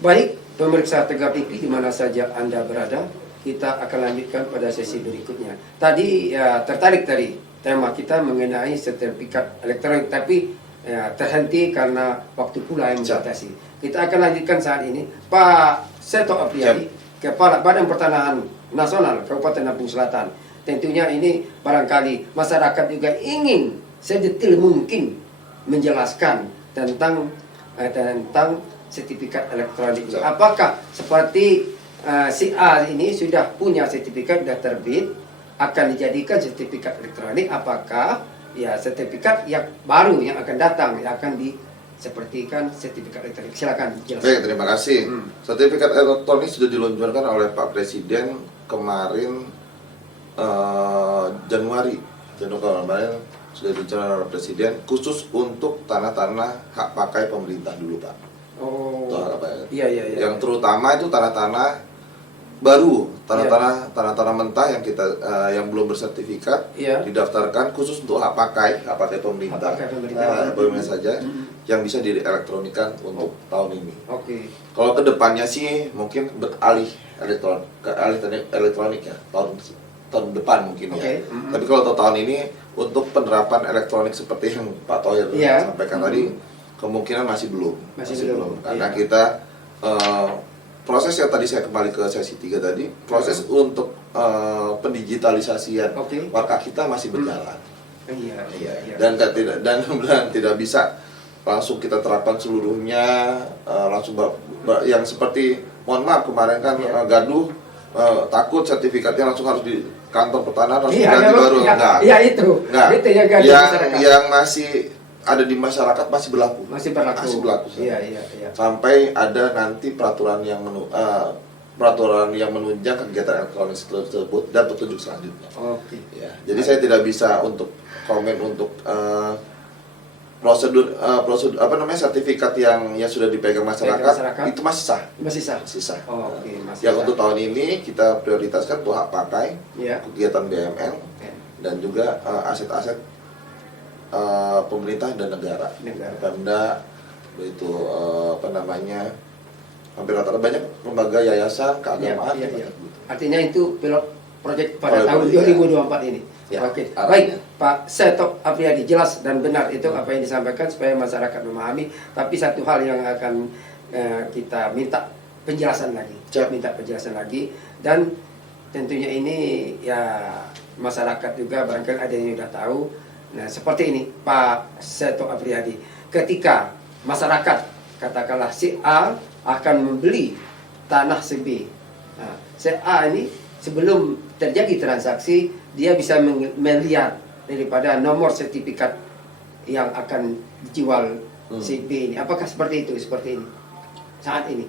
Baik, pemirsa Tegap TV di mana saja Anda berada, kita akan lanjutkan pada sesi berikutnya. Tadi tertarik tadi tema kita mengenai sertifikat elektronik, tapi terhenti karena waktu pula yang membatasi. Kita akan lanjutkan saat ini. Pak Seto Apriyadi, Kepala Badan Pertanahan Nasional Kabupaten Lampung Selatan. Tentunya ini barangkali masyarakat juga ingin sedetail mungkin menjelaskan tentang sertifikat elektronik. Apakah seperti si A ini sudah punya sertifikat, sudah terbit, akan dijadikan sertifikat elektronik? Apakah ya sertifikat yang baru yang akan datang yang akan disepertikan sertifikat elektronik? Silakan jelaskan. Baik, terima kasih. Sertifikat elektronik sudah diluncurkan oleh Pak Presiden kemarin Januari kemarin sudah diluncurkan oleh Presiden khusus untuk tanah-tanah hak pakai pemerintah dulu, Pak. Oh, iya. Yang terutama itu tanah-tanah baru, tanah-tanah mentah yang yang belum bersertifikat didaftarkan khusus untuk hak pakai pemerintah. Bagaimana saja yang bisa dielektronikan untuk tahun ini. Kalau kedepannya sih mungkin beralih elektronik ya tahun depan mungkin ya. Tapi kalau untuk tahun ini untuk penerapan elektronik seperti yang Pak Thohir sampaikan tadi, kemungkinan masih belum. Karena kita proses yang tadi saya kembali ke sesi 3 tadi, proses untuk pendigitalisasian warga kita masih berjalan. Dan tidak bisa langsung kita terapkan seluruhnya langsung yang seperti mohon maaf kemarin kan gaduh takut sertifikatnya langsung harus di kantor pertanahan langsung ganti baru enggak. Yang masih ada di masyarakat masih berlaku. Sampai ada nanti peraturan yang menunjang kegiatan elektronik tersebut dan petunjuk selanjutnya. Jadi saya tidak bisa untuk komen untuk prosedur sertifikat yang sudah dipegang masyarakat itu masih sah. Yang untuk tahun ini kita prioritaskan untuk hak pakai, kegiatan BUMN dan juga aset-aset pemerintah dan negara. Pemda itu hampir rata-rata banyak lembaga yayasan keagamaan. Artinya itu pilot proyek pada tahun 2024 ini. Baik, Pak Seto Apriyadi, jelas dan benar itu apa yang disampaikan supaya masyarakat memahami. Tapi satu hal yang akan kita minta penjelasan lagi, dan tentunya ini ya masyarakat juga barangkali ada yang sudah tahu. Nah, seperti ini Pak Seto Apriyadi, ketika masyarakat katakanlah si A akan membeli tanah si B, si A ini sebelum terjadi transaksi dia bisa melihat daripada nomor sertifikat yang akan dijual si B ini. Apakah seperti itu? Seperti ini saat ini?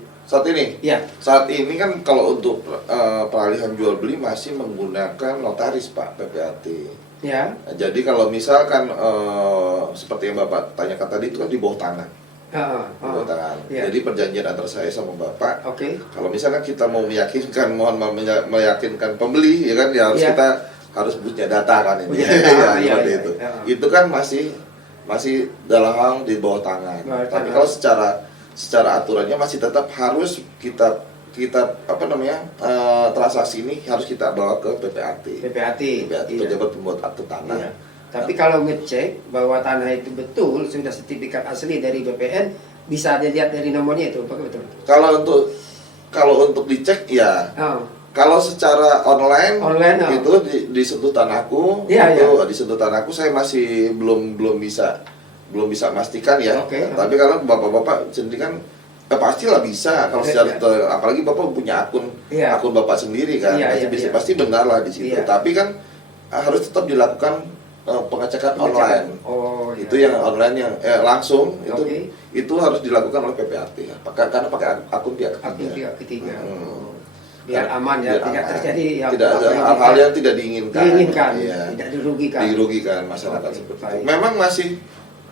Saat ini kan kalau untuk peralihan jual beli masih menggunakan notaris, Pak, PPAT. Nah, jadi kalau misalkan seperti yang Bapak tanyakan tadi itu kan di bawah tangan. Jadi perjanjian antara saya sama Bapak. Kalau misalkan kita mau meyakinkan pembeli, ya kan, ya harus kita harus punya data kan ini. Seperti itu. Itu kan masih dalam hal di bawah tangan. Tapi kalau secara aturannya masih tetap harus kita transaksi ini harus kita bawa ke PPAT, pejabat pembuat akte tanah. Tapi kalau ngecek bahwa tanah itu betul sudah sertifikat asli dari BPN, bisa dilihat dari nomornya itu, apakah betul? Kalau untuk dicek ya. Kalau secara online itu di sentuh tanahku, di sentuh tanahku saya masih belum bisa memastikan ya. Tapi kalau bapak-bapak sendiri kan pastilah bisa. Kalau secara apalagi bapak punya akun bapak sendiri kan, pasti benar lah di situ. Tapi kan harus tetap dilakukan pengecekan online. Itu yang online yang langsung itu harus dilakukan oleh PPAT ya. Karena pakai akun pihak ketiga. Biar aman ya, tidak terjadi hal-hal yang tidak diinginkan, tidak dirugikan masyarakat seperti itu.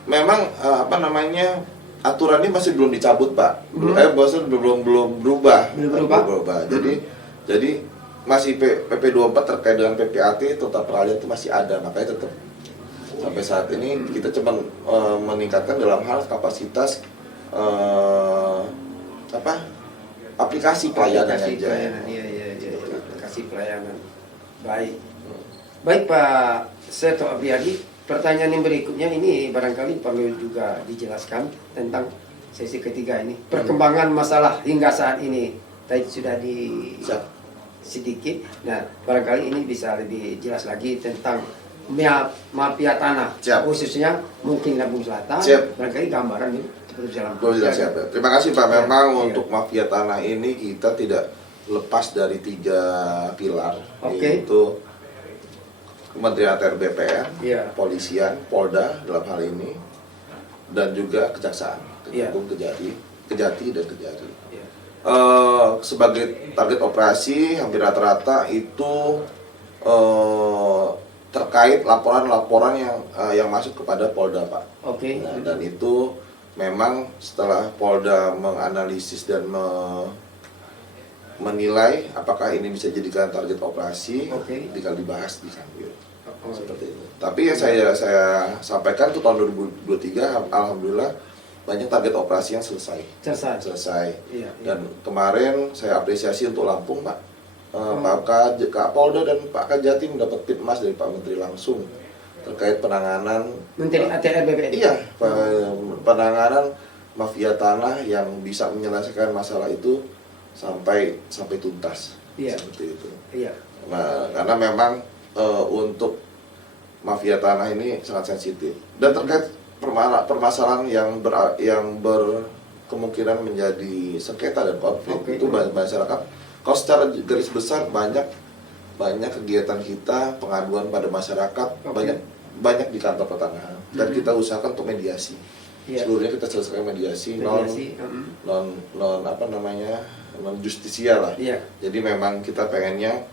Memang aturannya masih belum dicabut, Pak. Belum berubah. Jadi masih PP 24 terkait dengan PPAT total peralihan itu masih ada, makanya tetap sampai saat ini kita cuma meningkatkan dalam hal kapasitas aplikasi pelayanan Aplikasi aja. pelayanan, iya, aplikasi pelayanan. Baik. Baik Pak Seto Apriyadi, pertanyaan yang berikutnya ini barangkali perlu juga dijelaskan tentang sesi ketiga ini. Perkembangan masalah hingga saat ini tadi sudah sedikit. Nah, barangkali ini bisa lebih jelas lagi tentang mafia tanah, khususnya mungkin Lampung Selatan. Barangkali gambaran ini Siap. Terima kasih Pak. Memang untuk mafia tanah ini kita tidak lepas dari 3 pilar, yaitu Kementerian ATR BPN, Polisian, Polda dalam hal ini, dan juga Kejaksaan, Kejati dan Kejari. Sebagai target operasi hampir rata-rata itu terkait laporan-laporan yang masuk kepada Polda, Pak. Nah, dan itu memang setelah Polda menganalisis dan menilai apakah ini bisa jadikan target operasi, tinggal dibahas di Kanwil. Seperti itu. Tapi yang saya sampaikan tuh tahun 2023 alhamdulillah banyak target operasi yang selesai. Dan kemarin saya apresiasi untuk Lampung, Pak. Pak Polda dan Pak Kajati mendapat Pitmas dari Pak Menteri langsung terkait penanganan Menteri ATR BPN. Iya, penanganan mafia tanah yang bisa menyelesaikan masalah itu sampai tuntas. Seperti itu. Nah, karena memang untuk mafia tanah ini sangat sensitif dan terkait permasalahan yang berkemungkinan menjadi sengketa dan konflik itu masyarakat. Kalau secara garis besar banyak kegiatan kita, pengaduan pada masyarakat, banyak di kantor pertanahan dan kita usahakan untuk mediasi. Seluruhnya kita selesaikan mediasi non justisia lah. Jadi memang kita pengennya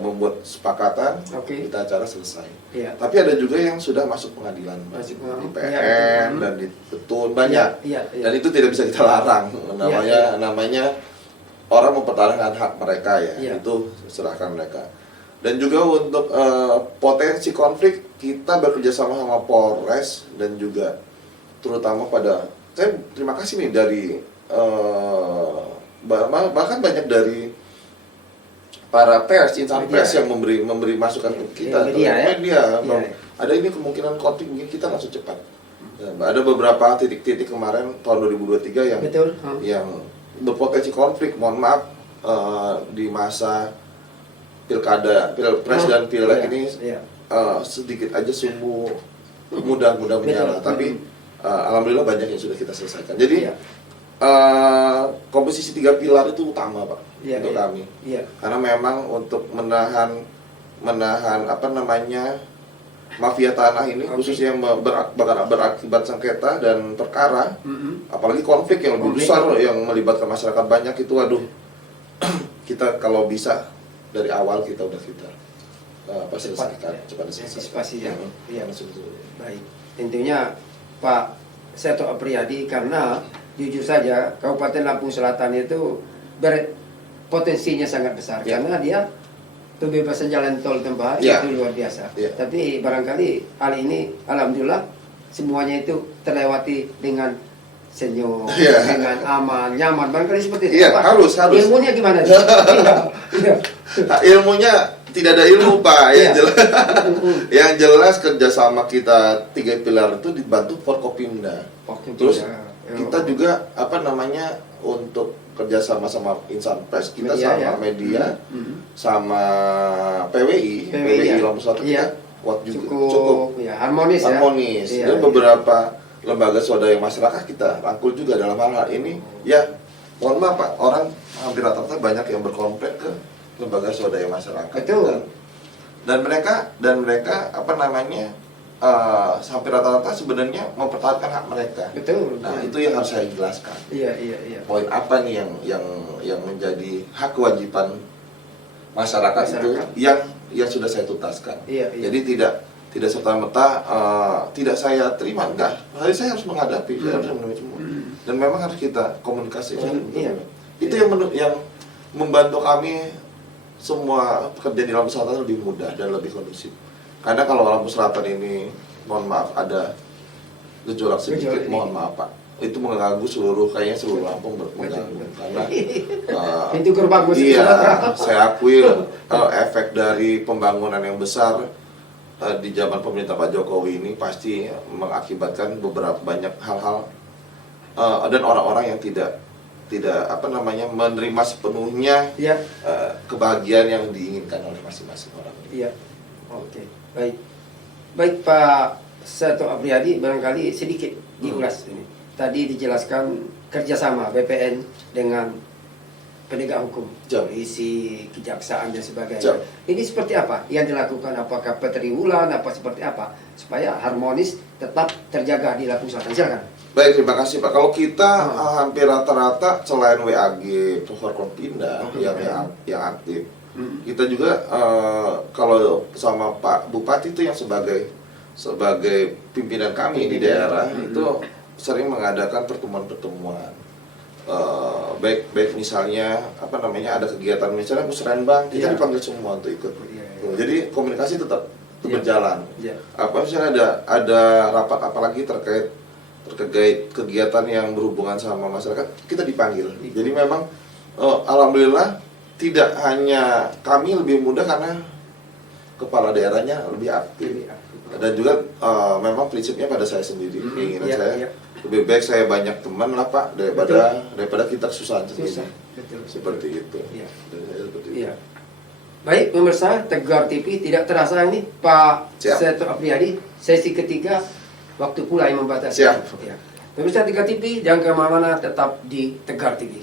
membuat kesepakatan, kita acara selesai. Tapi ada juga yang sudah masuk pengadilan, di PN dan di Petun banyak. Dan itu tidak bisa kita larang. Namanya orang mempertahankan hak mereka itu serahkan mereka. Dan juga untuk potensi konflik kita bekerja sama Polres dan juga terutama saya terima kasih nih dari bahkan banyak dari para pers, insan pers yang memberi masukan ke kita, media. Ada ini kemungkinan konflik mungkin kita langsung cepat. Ada beberapa titik-titik kemarin tahun 2023 yang berpotensi konflik, mohon maaf di masa pilpres dan pileg ini sedikit aja sumbu mudah menyala, tapi alhamdulillah banyak yang sudah kita selesaikan. Jadi komposisi 3 pilar itu utama, Pak, untuk kami. Karena memang untuk menahan mafia tanah ini khususnya yang berakibat sengketa dan perkara, apalagi konflik yang lebih besar yang melibatkan masyarakat banyak itu, kita kalau bisa dari awal kita selesaikan, cepat diselesaikan. Baik, tentunya Pak Seto Apriyadi, karena jujur saja Kabupaten Lampung Selatan itu potensinya sangat besar karena dia kebebasan jalan tol Tembah itu luar biasa. Tapi barangkali hal ini alhamdulillah semuanya itu terlewati dengan senyum, dengan aman, nyaman, barangkali seperti itu. Harus. Ilmunya gimana? Ilmunya tidak ada ilmu, Pak. Yang jelas kerjasama kita 3 pilar itu dibantu Forkopimda. Terus kita juga untuk kerjasama sama insan pers kita sama media, sama PWI Lampung Selatan kita kuat juga, cukup harmonis. Dan beberapa lembaga swadaya masyarakat kita rangkul juga dalam hal ini. Mohon maaf, Pak, orang hampir rata-rata banyak yang berkonflik ke lembaga swadaya masyarakat. Dan mereka hampir rata-rata sebenarnya mempertahankan hak mereka. Nah, itu yang harus saya jelaskan. Poin apa nih yang menjadi hak kewajiban masyarakat itu yang sudah saya tuntaskan. Jadi tidak serta-merta tidak saya terima, enggak. Saya harus menghadapi, saya harus memenuhi semua. Dan memang harus kita komunikasi. Itu yang membantu kami semua pekerjaan di Lampung Selatan lebih mudah dan lebih kondusif. Karena kalau Lampung Selatan ini, mohon maaf, ada gejolak sedikit, mohon maaf, Pak. itu mengganggu kayaknya seluruh Lampung mengganggu karena Pintu gerbang musik. iya, saya akui efek dari pembangunan yang besar di zaman pemerintah Pak Jokowi ini pasti mengakibatkan beberapa banyak hal-hal dan orang-orang yang tidak menerima sepenuhnya Iya. kebahagiaan yang diinginkan oleh masing-masing orang. Iya. Oke. Baik Pak Seto Apriyadi, barangkali sedikit diulas ini. Tadi dijelaskan kerjasama BPN dengan penegak hukum, polisi, kejaksaan dan sebagainya. Ini seperti apa yang dilakukan? Apakah petriwulan, apa seperti apa supaya harmonis tetap terjaga di Lampung Selatan? Silakan. Baik, terima kasih Pak. Kalau kita hampir rata-rata selain WAG Forkompinda yang aktif, kita juga kalau sama Pak Bupati itu yang sebagai pimpinan kami di daerah itu sering mengadakan pertemuan-pertemuan. Baik misalnya ada kegiatan misalnya musrenbang, kita dipanggil semua untuk ikut. Jadi komunikasi tetap berjalan. Apa misalnya ada rapat apalagi terkait kegiatan yang berhubungan sama masyarakat, kita dipanggil. Jadi memang alhamdulillah tidak hanya kami lebih mudah karena kepala daerahnya lebih aktif. Dan juga memang prinsipnya pada saya sendiri, keinginan saya lebih baik saya banyak teman lah Pak daripada kita kesusahan sendiri. Seperti itu. Iya. Baik pemirsa Tegar TV, tidak terasa ini Pak Seto Apriyadi sesi ketiga, waktu pula yang membatasi. Siap. Pemirsa Tegar TV, jangan kemana-mana, tetap di Tegar TV.